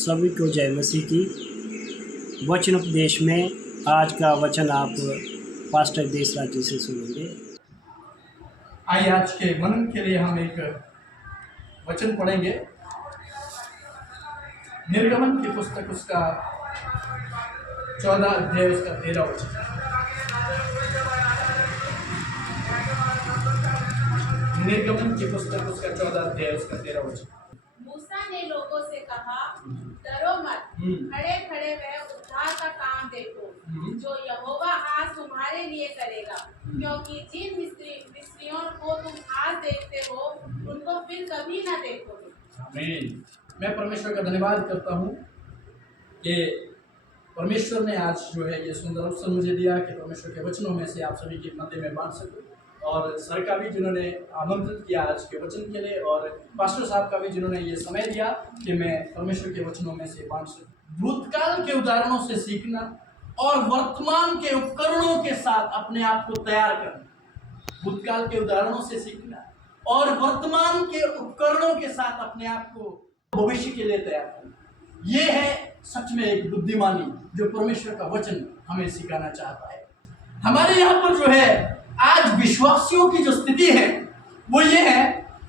सभी को जय मसीह की। वचन उपदेश में आज का वचन आप पास्टर देशराज जी से सुनेंगे। आइए आज के मनन के लिए हम एक वचन पढ़ेंगे। निर्गमन की पुस्तक उसका 14 अध्याय उसका 13 वचन। निर्गमन की पुस्तक उसका 14 अध्याय उसका 13 वचन। मूसा ने लोगों से कहा, डरो मत, खड़े खड़े वह उद्धार का काम देखो जो यहोवा आज तुम्हारे लिए करेगा, क्योंकि जिन मिस्रियों को तुम आज देखते हो उनको फिर कभी न देखोगे। आमीन। मैं परमेश्वर का धन्यवाद करता हूँ कि परमेश्वर ने आज जो है ये सुंदर अवसर मुझे दिया कि परमेश्वर के वचनों में से आप सभी के मध्य में बांट सकूं, और सर का भी जिन्होंने आमंत्रित किया आज के वचन के लिए, और पास्टर साहब का भी जिन्होंने ये समय दिया कि मैं परमेश्वर के वचनों में से बांट सकूं। भूतकाल के उदाहरणों से सीखना और वर्तमान के उपकरणों के साथ अपने आप को तैयार करना। भूतकाल के उदाहरणों से सीखना और वर्तमान के उपकरणों के साथ अपने आप को भविष्य के लिए तैयार करना, ये है सच में एक बुद्धिमानी जो परमेश्वर का वचन हमें सिखाना चाहता है। हमारे यहाँ पर जो है आज विश्वासियों की जो स्थिति है वो ये है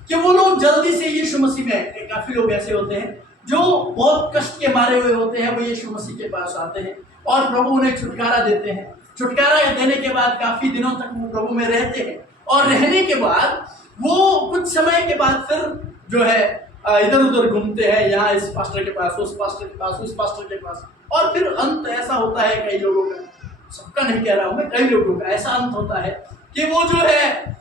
कि वो लोग जल्दी से यीशु मसीह में, काफी लोग ऐसे होते हैं जो बहुत कष्ट के मारे हुए होते हैं, वो यीशु मसीह के पास आते हैं और प्रभु उन्हें छुटकारा देते हैं। छुटकारा देने के बाद काफी दिनों तक वो प्रभु में रहते हैं, और रहने के बाद वो कुछ समय के बाद फिर जो है इधर उधर घूमते हैं, यहाँ इस पास्टर के पास, उस पास्टर के पास, उस पास्टर के पास, और फिर अंत ऐसा होता है कई लोगों का, सबका नहीं कह रहा हूं मैं, कई लोगों का ऐसा अंत होता है कि वो जो है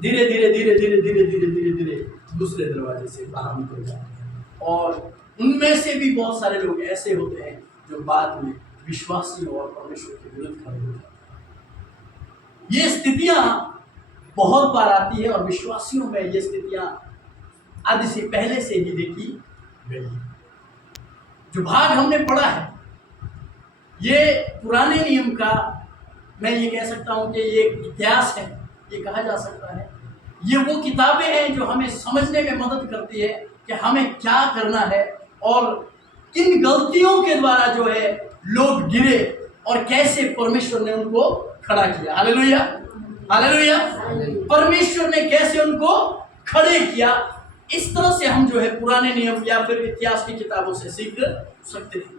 धीरे धीरे धीरे धीरे धीरे धीरे धीरे धीरे दूसरे दरवाजे से बाहर निकल जाते हैं। और उनमें से भी बहुत सारे लोग ऐसे होते हैं जो बाद में विश्वासियों और परमेश्वर के विरुद्ध खड़े हो जाते हैं। ये स्थितियां बहुत बार आती है और विश्वासियों में ये स्थितियां आदि से पहले से ही देखी गई है। जो भाग हमने पढ़ा है ये पुराने नियम का, मैं ये कह सकता हूँ कि ये इतिहास है, ये कहा जा सकता है। ये वो किताबें हैं जो हमें समझने में मदद करती है कि हमें क्या करना है और किन गलतियों के द्वारा जो है लोग गिरे और कैसे परमेश्वर ने उनको खड़ा किया। Hallelujah, hallelujah. परमेश्वर ने कैसे उनको खड़े किया, इस तरह से हम जो है पुराने नियम या फिर इतिहास की किताबों से सीख सकते हैं।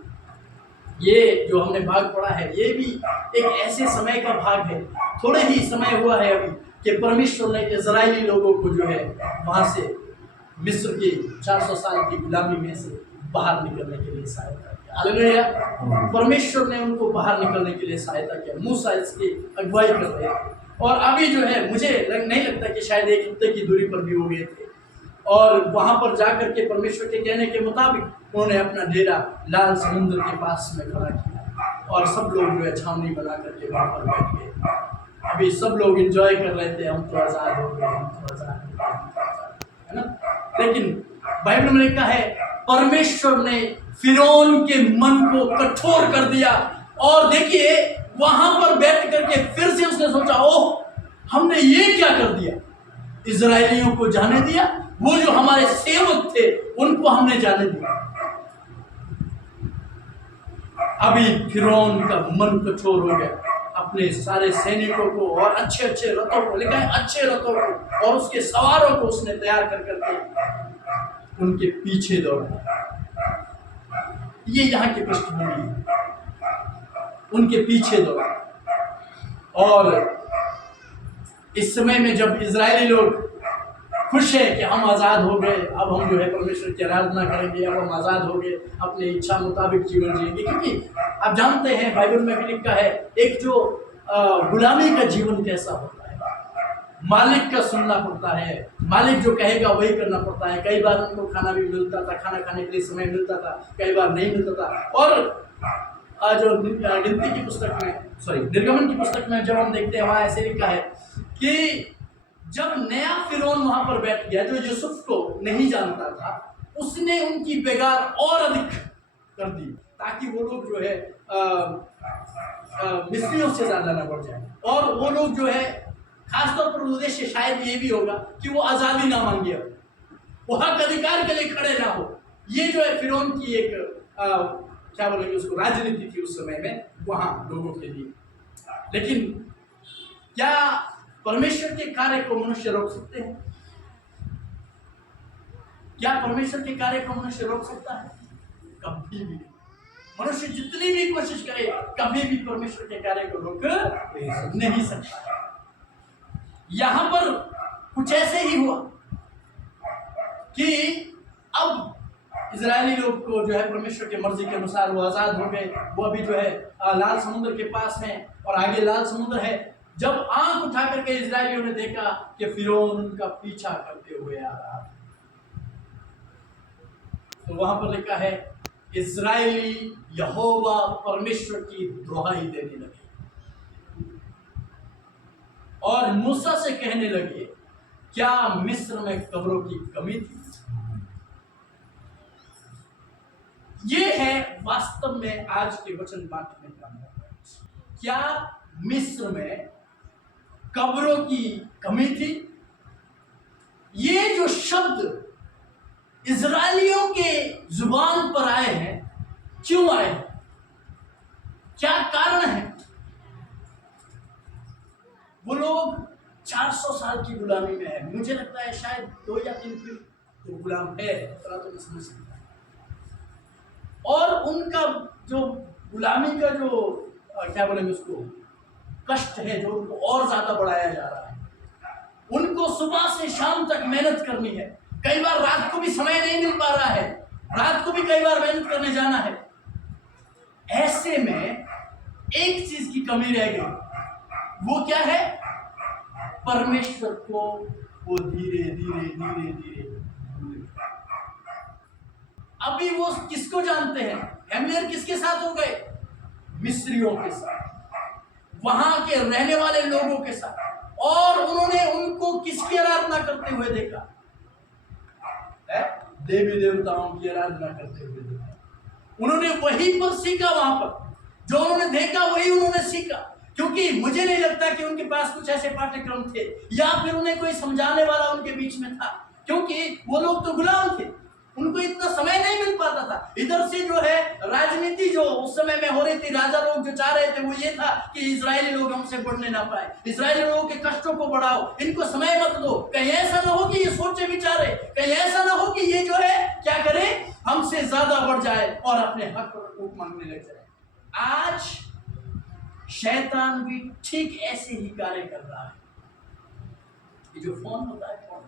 ये जो हमने भाग पढ़ा है ये भी एक ऐसे समय का भाग है, थोड़े ही समय हुआ है अभी कि परमेश्वर ने इजरायली लोगों को जो है वहां से मिस्र की 400 साल की गुलामी में से बाहर निकलने के लिए सहायता किया। हालेलुया। परमेश्वर ने उनको बाहर निकलने के लिए सहायता किया। मूसा इसकी अगुवाई कर रहे हैं, और अभी जो है मुझे नहीं लगता कि शायद 1 हफ्ते की दूरी पर भी हो गए थे, और वहां पर जाकर के परमेश्वर के कहने के मुताबिक उन्होंने अपना डेरा लाल समुद्र के पास में खड़ा किया, और सब लोग जो है छावनी बना करके वहां पर बैठ गए। अभी सब लोग एंजॉय कर रहे थे, हम तो आजाद हो गए, हम तो आजाद हो गए, है ना। लेकिन बाइबल में लिखा है परमेश्वर ने फिरौन के मन को कठोर कर दिया, और देखिए वहां पर बैठ करके फिर से उसने सोचा, ओह हमने ये क्या कर दिया, इजरायलियों को जाने दिया, वो जो हमारे सेवक थे उनको हमने जाने दिया। अभी फिरौन का मन कठोर हो गया, अपने सारे सैनिकों को और अच्छे अच्छे रथों को, लिखा है अच्छे रथों को और उसके सवारों को उसने तैयार कर करके उनके पीछे दौड़ा। ये यहाँ की पृष्ठभूमि है, उनके पीछे दौड़ा। और इस समय में जब इजरायली लोग खुश है कि हम आज़ाद हो गए, अब हम जो है परमेश्वर की आराधना करेंगे, अब हम आज़ाद हो गए, अपनी इच्छा मुताबिक जीवन जिएंगे, क्योंकि आप जानते हैं बाइबल में भी लिखा है एक जो गुलामी का जीवन कैसा होता है, मालिक का सुनना पड़ता है, मालिक जो कहेगा वही करना पड़ता है। कई बार उनको खाना भी मिलता था, खाना खाने के लिए समय मिलता था, कई बार नहीं मिलता था। और जो गिनती की पुस्तक में, निर्गमन की पुस्तक में जब हम देखते हैं वहाँ ऐसे लिखा है कि जब नया फिरौन वहां पर बैठ गया जो यूसुफ को नहीं जानता था, उसने उनकी बेगार और अधिक कर दी ताकि वो लोग जो है मिस्रियों से ज्यादा ना बढ़ जाए, और वो लोग जो है खासतौर पर उद्देश्य शायद ये भी होगा कि वो आजादी ना मांगे, वो हक अधिकार के लिए खड़े ना हो, ये जो है फिरौन की एक क्या बोलेंगे उसको, राजनीति थी उस समय में वहां लोगों के लिए। लेकिन क्या परमेश्वर के कार्य को मनुष्य रोक सकते हैं? क्या परमेश्वर के कार्य को मनुष्य रोक सकता है? कभी भी नहीं। मनुष्य जितनी भी कोशिश करे कभी भी परमेश्वर के कार्य को रोक नहीं सकता। यहां पर कुछ ऐसे ही हुआ कि अब इजरायली लोग को जो है परमेश्वर की मर्जी के अनुसार वो आजाद हो गए। वो अभी जो है लाल समुद्र के पास हैं और आगे लाल समुद्र है। जब आंख उठा करके इजरायलियों ने देखा कि फिरौन उनका पीछा करते हुए आ रहा है, तो वहां पर लिखा है इजरायली यहोवा परमेश्वर की दुहाई देने लगे और मूसा से कहने लगे, क्या मिस्र में कब्रों की कमी थी? ये है वास्तव में आज के वचन बांटने का मतलब। क्या मिस्र में कब्रों की कमी थी? ये जो शब्द इजरायलियों के जुबान पर आए हैं, क्यों आए हैं? क्या कारण है? वो लोग 400 साल की गुलामी में है। मुझे लगता है शायद 2 या 3 पीढ़ी तो गुलाम है, तो मैं समझ सकता। और उनका जो गुलामी का जो क्या बोलेंगे उसको, कष्ट है, जो उनको और ज्यादा बढ़ाया जा रहा है। उनको सुबह से शाम तक मेहनत करनी है। कई बार रात को भी समय नहीं मिल पा रहा है, रात को भी कई बार मेहनत करने जाना है। ऐसे में एक चीज की कमी रह गई, वो क्या है? परमेश्वर को वो धीरे धीरे धीरे धीरे अभी वो किसको जानते हैं? फैमिलियर किसके साथ हो गए? मिस्रियों के साथ, वहां के रहने वाले लोगों के साथ। और उन्होंने उनको किसकी आराधना करते हुए देखा? देवी देवताओं की आराधना करते हुए देखा। उन्होंने वहीं पर सीखा, वहां पर जो उन्होंने देखा वही उन्होंने सीखा। क्योंकि मुझे नहीं लगता कि उनके पास कुछ ऐसे पाठ्यक्रम थे या फिर उन्हें कोई समझाने वाला उनके बीच में था, क्योंकि वो लोग तो गुलाम थे। उनको इतना समय नहीं मिल पाता था। इधर से जो है राजनीति जो उस समय में हो रही थी, राजा लोग जो चाह रहे थे वो ये था कि इजरायली लोग हमसे बढ़ने ना पाए, इजरायली लोगों के कष्टों को बढ़ाओ, इनको समय मत दो। कहीं ऐसा ना हो कि ये सोचे विचारे, कहीं ऐसा ना हो कि ये जो है क्या करे, हमसे ज्यादा बढ़ जाए और अपने हक को मांगने लग जाए। आज शैतान भी ठीक ऐसे ही कार्य कर रहा है। ये जो फोन होता है, फोन,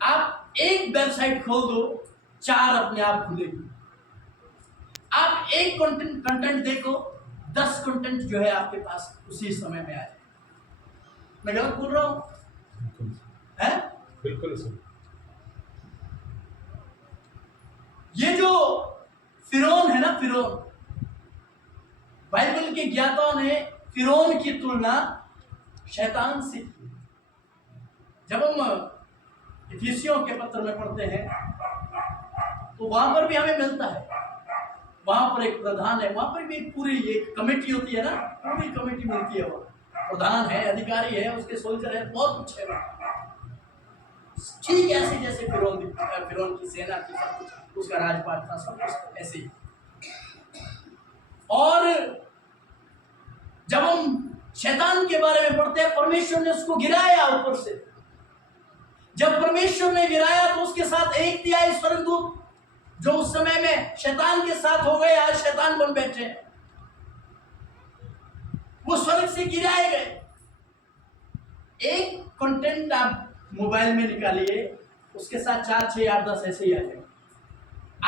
आप एक वेबसाइट खोल दो, 4 अपने आप खुलेगी। आप एक कंटेंट देखो, 10 कंटेंट जो है आपके पास उसी समय में आए। मैं गलत बोल रहा हूं? है बिल्कुल सर। ये जो फिरौन है ना, फिरौन, बाइबल के ज्ञाताओं ने फिरौन की तुलना शैतान से की। जब हम इफिसियों के पत्र में पढ़ते हैं तो वहां पर भी हमें मिलता है, वहां पर एक प्रधान है, वहां पर भी एक पूरी एक कमेटी होती है ना, पूरी कमेटी मिलती है। वो प्रधान है, अधिकारी है, उसके सोल्जर है, बहुत कुछ है। ठीक ऐसे जैसे फिरौन की सेना की, सब कुछ उसका राजपाट था, सब कुछ ऐसे ही। और जब हम शैतान के बारे में पढ़ते हैं, परमेश्वर ने उसको गिराया ऊपर से। जब परमेश्वर ने गिराया तो उसके साथ 1/3 स्वर्गदूत जो उस समय में शैतान के साथ हो गए, आज शैतान बन बैठे हैं, वो स्वर्ग से गिराए गए। एक कंटेंट आप मोबाइल में निकालिए, उसके साथ 4, 6, 8, 10 ऐसे ही आ जाएगा।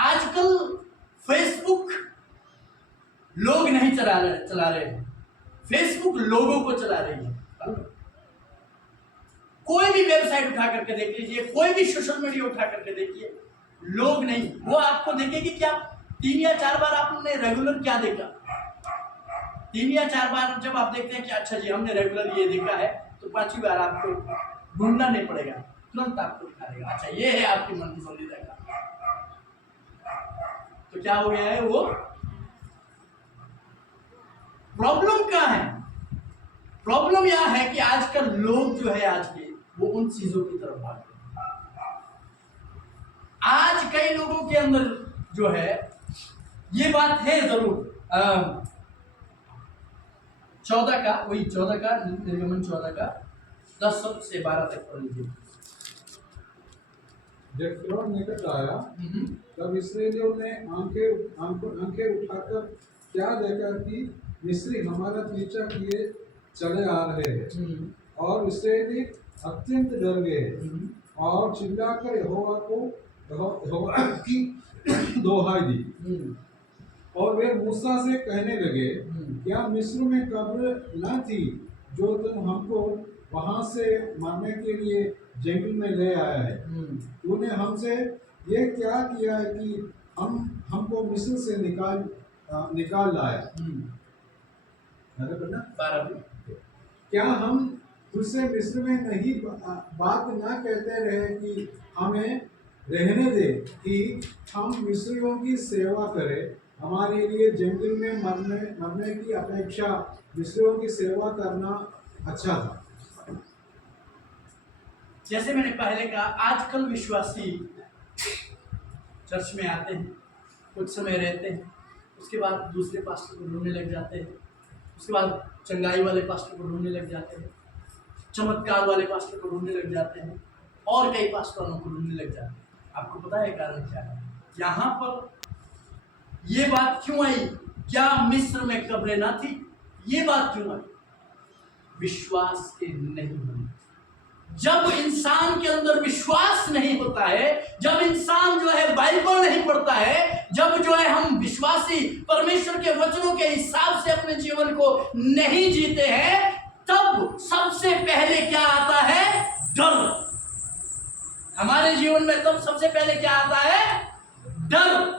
आजकल फेसबुक लोग नहीं चला रहे हैं, फेसबुक लोगों को चला रही है। कोई भी वेबसाइट उठा करके देख लीजिए, कोई भी सोशल मीडिया उठा करके देखिए, लोग नहीं, वो आपको देखेगी क्या 3 या 4 बार आपने रेगुलर क्या देखा। 3 या 4 बार जब आप देखते हैं कि अच्छा जी हमने रेगुलर ये देखा है, तो 5वीं बार आपको ढूंढना नहीं पड़ेगा, तुरंत आपको दिखा देगा, अच्छा ये है आपकी मन पसंदीदा का। तो क्या हो गया है? वो प्रॉब्लम क्या है? प्रॉब्लम यह है कि आजकल लोग जो है आज के, वो उन चीजों की तरफ भाग रहे हैं। आज कई लोगों के अंदर जो है ये बात है जरूर। 14 का, वही 14 का, निर्गमन 14 का 10 से 12 तक पढ़ लीजिए। जब फिरौन निकट आया तब इस्राएलियों ने आंखें उठाकर क्या देखा कि मिस्री हमारा पीछा किए चले आ रहे हैं, और इस्राएली अत्यंत डर गए और चिल्लाकर यहोवा की दोहाई दी। और वे मूसा से कहने लगे, क्या मिस्र में कब्र न थी जो तुम हमको वहां से मारने के लिए जंगल में ले आया है? तूने हमसे ये क्या किया है कि हमको मिस्र से निकाल लाया? क्या हम तुझसे मिस्र में नहीं बात ना कहते रहे कि हमें रहने दे कि हम मिस्रियों की सेवा करें? हमारे लिए जंगल में मरने की अपेक्षा मिस्रियों की सेवा करना अच्छा था। जैसे मैंने पहले कहा, आजकल विश्वासी चर्च में आते हैं, कुछ समय रहते हैं, उसके बाद दूसरे पास्टर को ढूंढने लग जाते हैं, उसके बाद चंगाई वाले पास्टर को ढूंढने लग जाते हैं, चमत्कार वाले पास्टर को ढूंढने लग जाते हैं, और कई पास्टरों को ढूंढने लग जाते हैं। आपको पता है कारण क्या है? यहाँ पर ये बात क्यों आई? क्या मिस्र में कब्रें ना थी? ये बात क्यों आई? विश्वास के नहीं होने। जब इंसान के अंदर विश्वास नहीं होता है, जब इंसान जो है बाइबल नहीं पढ़ता है, जब जो है हम विश्वासी परमेश्वर के वचनों के हिसाब से अपने जीवन को नहीं जीते हैं, तब सबसे पहले क्या आता है? डर। हमारे जीवन में तब सबसे पहले क्या आता है? डर।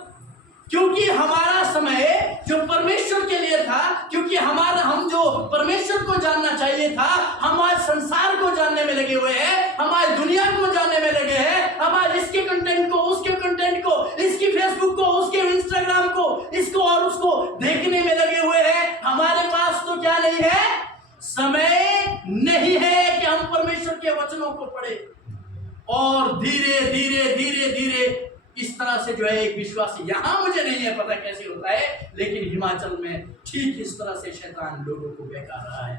क्योंकि हमारा समय जो परमेश्वर के लिए था, क्योंकि हम जो परमेश्वर को जानना चाहिए था, हमारे संसार को जानने में लगे हुए हैं, हमारी दुनिया को जानने में लगे हैं, हमारे इसके कंटेंट को, उसके कंटेंट को, इसकी फेसबुक को, उसके इंस्टाग्राम को, इसको और उसको देखने में लगे हुए हैं। हमारे पास तो क्या नहीं है? समय नहीं है कि हम परमेश्वर के वचनों को पढ़े। और धीरे धीरे धीरे धीरे इस तरह से जो है एक विश्वासी, यहां मुझे नहीं है पता कैसे होता है, लेकिन हिमाचल में ठीक इस तरह से शैतान लोगों को बहका रहा है।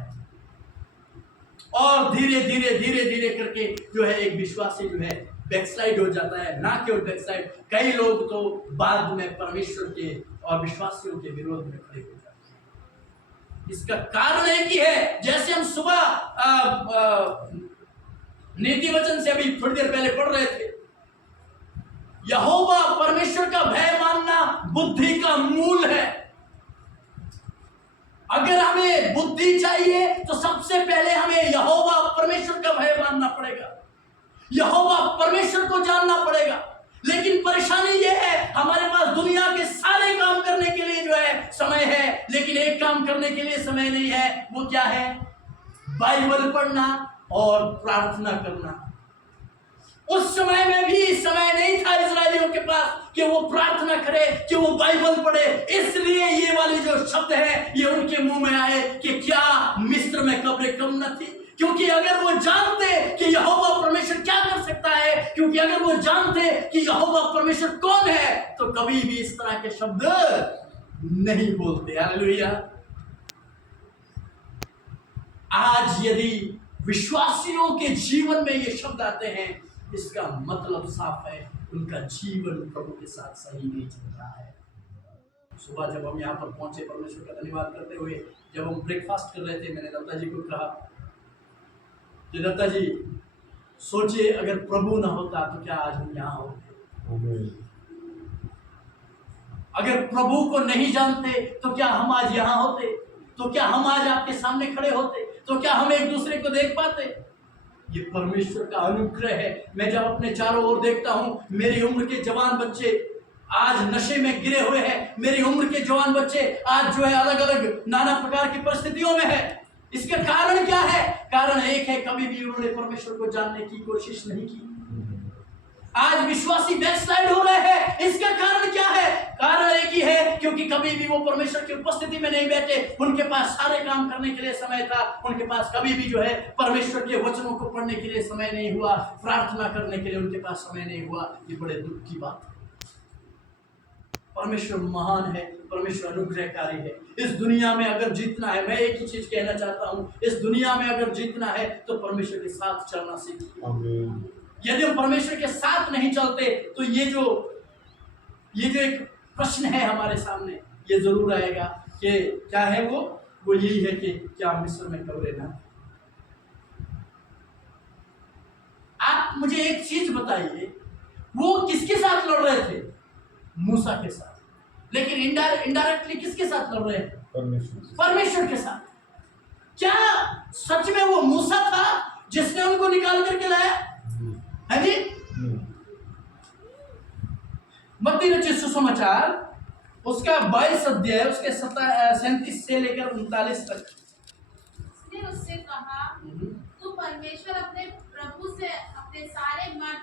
और धीरे धीरे धीरे धीरे करके जो है एक विश्वासी जो है बैकस्लाइड हो जाता है। ना केवल बैकस्लाइड, कई लोग तो बाद में परमेश्वर के और विश्वासियों के विरोध में खड़े हो जाते हैं। इसका कारण एक ही है, जैसे हम सुबह नीति वचन से अभी थोड़ी देर पहले पढ़ रहे थे, यहोवा परमेश्वर का भय मानना बुद्धि का मूल है। अगर हमें बुद्धि चाहिए तो सबसे पहले हमें यहोवा परमेश्वर का भय मानना पड़ेगा, यहोवा परमेश्वर को जानना पड़ेगा। लेकिन परेशानी यह है, हमारे पास दुनिया के सारे काम करने के लिए जो है समय है, लेकिन एक काम करने के लिए समय नहीं है। वो क्या है? बाइबल पढ़ना और प्रार्थना करना। उस समय में भी समय नहीं था इस्राएलियों के पास कि वो प्रार्थना करे, कि वो बाइबल पढ़े। इसलिए ये वाले जो शब्द है ये उनके मुंह में आए कि क्या मिस्र में कब्रें कम न थी? क्योंकि अगर वो जानते कि यहोवा परमेश्वर क्या कर सकता है, क्योंकि अगर वो जानते कि यहोवा परमेश्वर कौन है, तो कभी भी इस तरह के शब्द नहीं बोलते। हालेलुया। आज यदि विश्वासियों के जीवन में ये शब्द आते हैं, इसका मतलब साफ है, उनका जीवन प्रभु के साथ सही नहीं चल रहा है। सुबह जब हम यहाँ पर पहुंचे, परमेश्वर का धन्यवाद करते हुए, जब हम ब्रेकफास्ट कर रहे थे, मैंने दत्ता जी को कहा कि दत्ता जी सोचिए अगर प्रभु ना होता तो क्या आज हम यहाँ होते? अगर प्रभु को नहीं जानते तो क्या हम आज यहाँ होते? तो क्या हम आज आपके सामने खड़े होते? तो क्या हम एक दूसरे को देख पाते? ये परमेश्वर का अनुग्रह है। मैं जब अपने चारों ओर देखता हूं, मेरी उम्र के जवान बच्चे आज नशे में गिरे हुए हैं, मेरी उम्र के जवान बच्चे आज जो है अलग अलग नाना प्रकार की परिस्थितियों में है। इसका कारण क्या है? कारण एक है, कभी भी उन्होंने परमेश्वर को जानने की कोशिश नहीं की। आज विश्वासी बैकस्लाइड हो रहे हैं। इसका कारण क्या है? कारण एक ही है, क्योंकि कभी भी वो परमेश्वर की उपस्थिति में नहीं बैठे। उनके पास सारे काम करने के लिए समय था, उनके पास कभी भी जो है परमेश्वर के वचनों को पढ़ने के लिए समय नहीं हुआ, प्रार्थना करने के लिए उनके पास समय नहीं हुआ। ये बड़े दुख की बात है। परमेश्वर महान है, परमेश्वर अनुग्रहकारी है। इस दुनिया में अगर जीतना है, मैं एक ही चीज कहना चाहता हूँ, इस दुनिया में अगर जीतना है तो परमेश्वर के साथ चलना सीखिए। आमीन। यदि हम परमेश्वर के साथ नहीं चलते तो ये जो एक प्रश्न है हमारे सामने, ये जरूर आएगा कि क्या है वो यही है कि क्या मिस्र में कब रहना। आप मुझे एक चीज बताइए, वो किसके साथ लड़ रहे थे? मूसा के साथ। लेकिन इनडायरेक्टली किसके साथ लड़ रहे हैं? परमेश्वर के साथ। क्या सच में वो मूसा था जिसने उनको निकाल करके लाया? है जी? मत्ती रचित सुसमाचार उसका 22 अध्याय उसके 37 से लेकर 39 तक। उसने उससे कहा, तू परमेश्वर अपने प्रभु से अपने सारे मन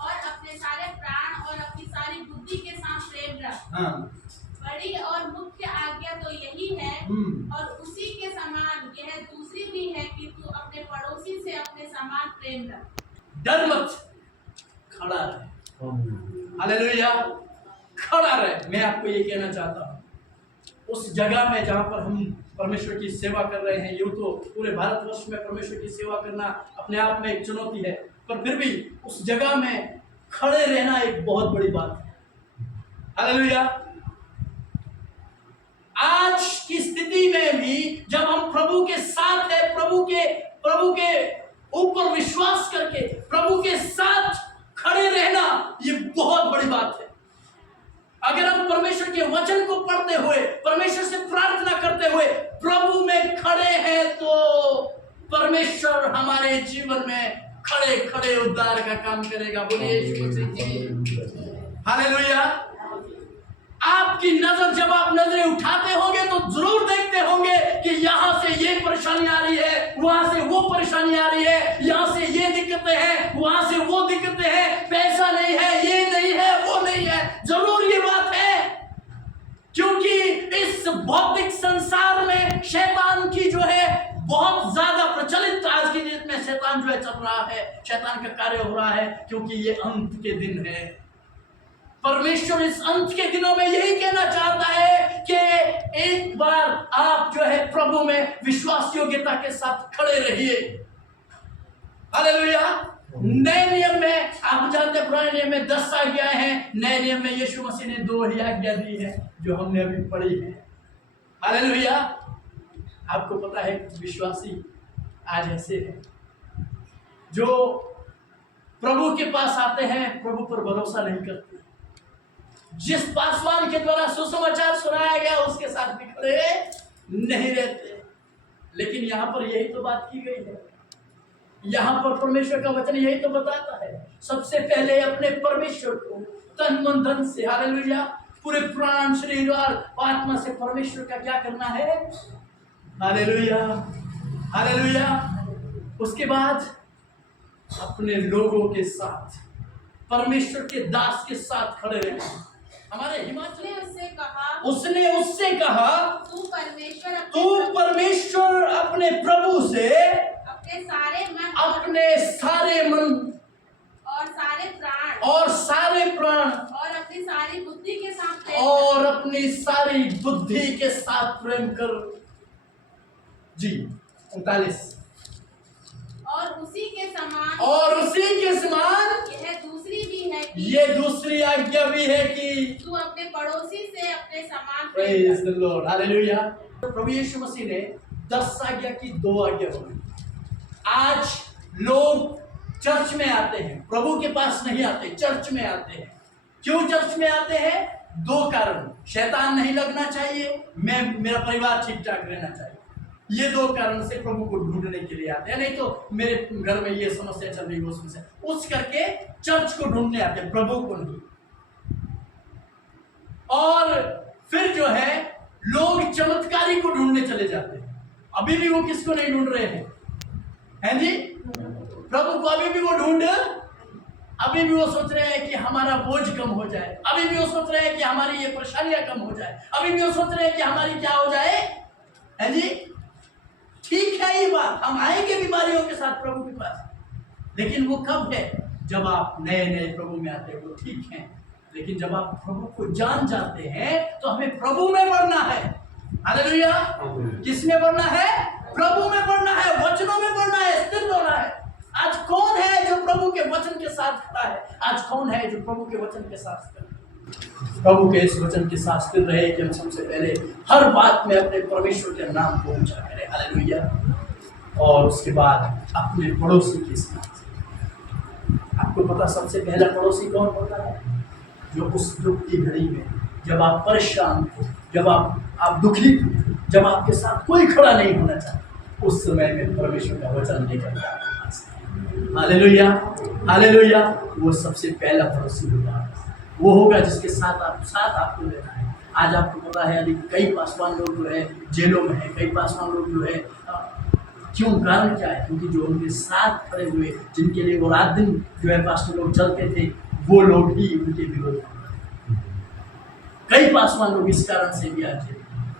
और अपने सारे प्राण और अपनी सारी बुद्धि के साथ प्रेम रख। हाँ। बड़ी और मुख्य आज्ञा तो यही है, और उसी के समान यह दूसरी भी है कि तू अपने पड़ोसी से अपने समान प्रेम रख। डर मत, खड़ा रहे। हालेलुया, खड़ा रहे। मैं आपको ये कहना चाहता हूँ, उस जगह में जहाँ पर हम परमेश्वर की सेवा कर रहे हैं, यूँ तो पूरे भारतवर्ष में परमेश्वर की सेवा करना अपने आप में एक चुनौती है, पर फिर भी उस जगह में खड़े रहना एक बहुत बड़ी बात है। हालेलुया। आज की स्थिति में भी जब हम प्रभु के साथ है, प्रभु के ऊपर विश्वास करके प्रभु के साथ खड़े रहना, ये बहुत बड़ी बात है। अगर हम परमेश्वर के वचन को पढ़ते हुए, परमेश्वर से प्रार्थना करते हुए प्रभु में खड़े हैं, तो परमेश्वर हमारे जीवन में खड़े खड़े उद्धार का काम करेगा। बोलिए यीशु मसीह की हालेलुया। आपकी नजर, जब आप नजरें उठाते होंगे तो जरूर देखते होंगे कि यहाँ से ये परेशानी आ रही है, वहां से वो परेशानी आ रही है, यहाँ से ये दिक्कतें हैं, वहां से वो दिक्कतें हैं, पैसा नहीं है, ये नहीं है, वो नहीं है। जरूर ये बात है, क्योंकि इस भौतिक संसार में शैतान की जो है बहुत ज्यादा प्रचलित आज की डेट में शैतान जो है चल रहा है, शैतान का कार्य हो रहा है, क्योंकि ये अंत के दिन है। परमेश्वर इस अंत के दिनों में यही कहना चाहता है कि एक बार आप जो है प्रभु में विश्वास योग्यता के साथ खड़े रहिए। हालेलुया। नए नियम में आप जानते हैं, पुराने नियम में 10 आज्ञाएं हैं, नए नियम में यीशु मसीह ने 2 ही आज्ञा दी है जो हमने अभी पढ़ी है। हालेलुया। आपको पता है विश्वासी आज ऐसे हैं जो प्रभु के पास आते हैं, प्रभु पर भरोसा नहीं करते। जिस पासवान के द्वारा सुसमाचार सुनाया गया उसके साथ भी खड़े नहीं रहते। लेकिन यहाँ पर यही तो बात की गई है, यहाँ पर परमेश्वर का वचन यही तो बताता है, सबसे पहले अपने परमेश्वर को तन मन धन से, हालेलुया, पूरे प्राण शरीर और आत्मा से परमेश्वर का क्या करना है। Hallelujah, hallelujah. उसके बाद अपने लोगों के साथ, परमेश्वर के दास के साथ खड़े रहना। हमारे हिमाचल उसने उससे कहा, तू परमेश्वर अपने प्रभु से अपने सारे मन और सारे प्राण और अपनी सारी बुद्धि के साथ प्रेम कर। जी 39। और उसी के समान ये दूसरी आज्ञा भी है कि तू अपने पड़ोसी से अपने समान प्रेज द लॉर्ड। हालेलुया। प्रभु यीशु मसीह ने 10 आज्ञा की 2 आज्ञा बनाई। आज लोग चर्च में आते हैं, प्रभु के पास नहीं आते, चर्च में आते हैं। क्यों चर्च में आते हैं? 2 कारण। शैतान नहीं लगना चाहिए, मेरा परिवार ठीक ठाक रहना चाहिए। ये 2 कारण से प्रभु को ढूंढने के लिए आते हैं। नहीं तो मेरे घर में ये समस्या चल रही है, वो समस्या, उस करके चर्च को ढूंढने आते हैं, प्रभु को नहीं। और फिर जो है लोग चमत्कारी को ढूंढने चले जाते हैं। अभी भी वो किसको नहीं ढूंढ रहे हैं जी? प्रभु को अभी भी वो अभी भी वो सोच रहे हैं कि हमारा बोझ कम हो जाए, अभी भी वो सोच रहे हैं कि हमारी ये परेशानियां कम हो जाए, अभी भी वो सोच रहे हैं कि हमारी क्या हो जाए, है जी? ठीक है ये बात, हम आएंगे बीमारियों के साथ प्रभु के पास, लेकिन वो कब है? जब आप नए नए प्रभु में आते हो। ठीक है, लेकिन जब आप प्रभु को जान जाते हैं तो हमें प्रभु में बढ़ना है। हालेलुया। किस में बढ़ना है? प्रभु में बढ़ना है, वचनों में बढ़ना है, स्थिर होना है। आज कौन है जो प्रभु के वचन के साथ खड़ा है? आज कौन है जो प्रभु के वचन के साथ खड़ा है? प्रभु के इस वचन के साथ स्थिर रहे कि हम सबसे पहले हर बात में अपने परमेश्वर के नाम को ऊंचा करें। हालेलुया। और उसके बाद अपने पड़ोसी के साथ। आपको पता सबसे पहला पड़ोसी कौन होता है? जो उस दुख की घड़ी में, जब आप परेशान हो, जब आप दुखी हो, जब आपके साथ कोई खड़ा नहीं होना चाहता, उस समय में परमेश्वर का वचन लेकर के आपके पास है। Hallelujah, hallelujah. वो सबसे पहला पड़ोसी होगा, वो होगा जिसके साथ आपको लेना है। आज आपको पता है यदि कई पासवान लोग जो है जेलों में है, कई पासवान लोग जो है, क्यों? कारण क्या है? क्योंकि जो उनके साथ खड़े हुए, जिनके लिए वो रात दिन जो है पास्टर लोग चलते थे, वो लोग ही उनके विरोध में। कई पासवान लोग इस कारण से भी आज जेल में।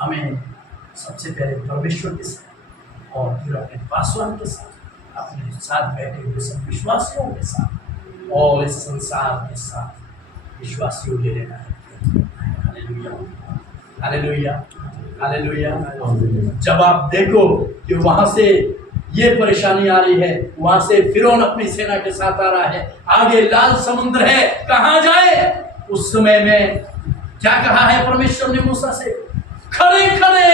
हमें सबसे पहले परमेश्वर के साथ और फिर अपने पासवान के साथ, अपने साथ बैठे हुए सब विश्वासियों के साथ और इस संसार के साथ विश्वासियों ले लेना है। Hallelujah, hallelujah, hallelujah. जब आप देखो कि वहां से ये परेशानी आ रही है, वहां से फिरौन अपनी सेना के साथ आ रहा है, आगे लाल समुद्र है, कहां जाए? उस समय में क्या कहा है परमेश्वर ने मूसा से? खड़े खड़े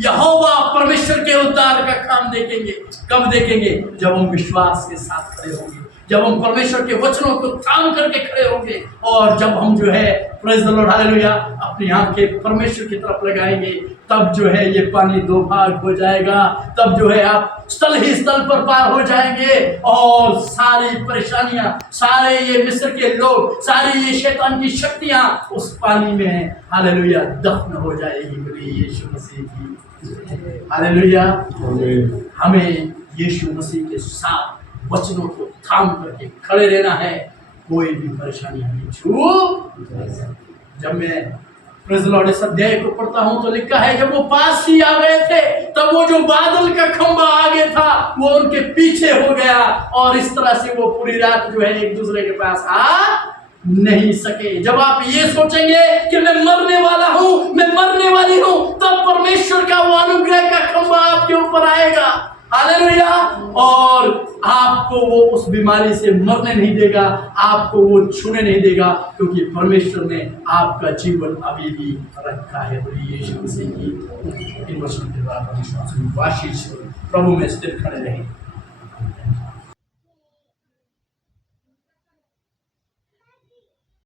यहोवा परमेश्वर के उद्धार का काम देखेंगे। कब देखेंगे? जब हम विश्वास के साथ खड़े होंगे, जब हम परमेश्वर के वचनों को थाम करके खड़े होंगे, और जब हम जो है प्रेज़ द लॉर्ड हालेलुया अपनी आंखें परमेश्वर की तरफ लगाएंगे, तब जो है ये पानी दो भाग हो जाएगा। तब जो है आप स्थल ही स्थल पर पार हो जाएंगे और सारी परेशानियां, सारे ये मिस्र के लोग, सारी ये शैतान की शक्तियां उस पानी में हालेलुया दफन हो जाएगी मेरे यीशु मसीह की। हालेलुया। हमें यीशु मसीह के साथ वचनों को थाम करके खड़े रहना है, कोई भी परेशानी हमें छू। जब मैं प्रेज़ द लॉर्ड इस अध्याय को पढ़ता हूं तो लिखा है जब वो पास ही आ गए थे, तब वो जो बादल का खंभा आगे था वो उनके पीछे हो गया, और इस तरह से वो पूरी रात जो है एक दूसरे के पास आ नहीं सके। जब आप ये सोचेंगे कि मैं मरने वाला हूं, मैं मरने वाली हूं, तब परमेश्वर का वो अनुग्रह का खंभा आपके ऊपर आएगा। हालेलुया। और आपको वो उस बीमारी से मरने नहीं देगा, आपको वो छूने नहीं देगा, क्योंकि परमेश्वर ने आपका जीवन अभी भी रखा है। बोलिए यीशु मसीह की इन वचनों के द्वारा परमेश्वर आशीष प्रभु में स्थिर खड़े रहें।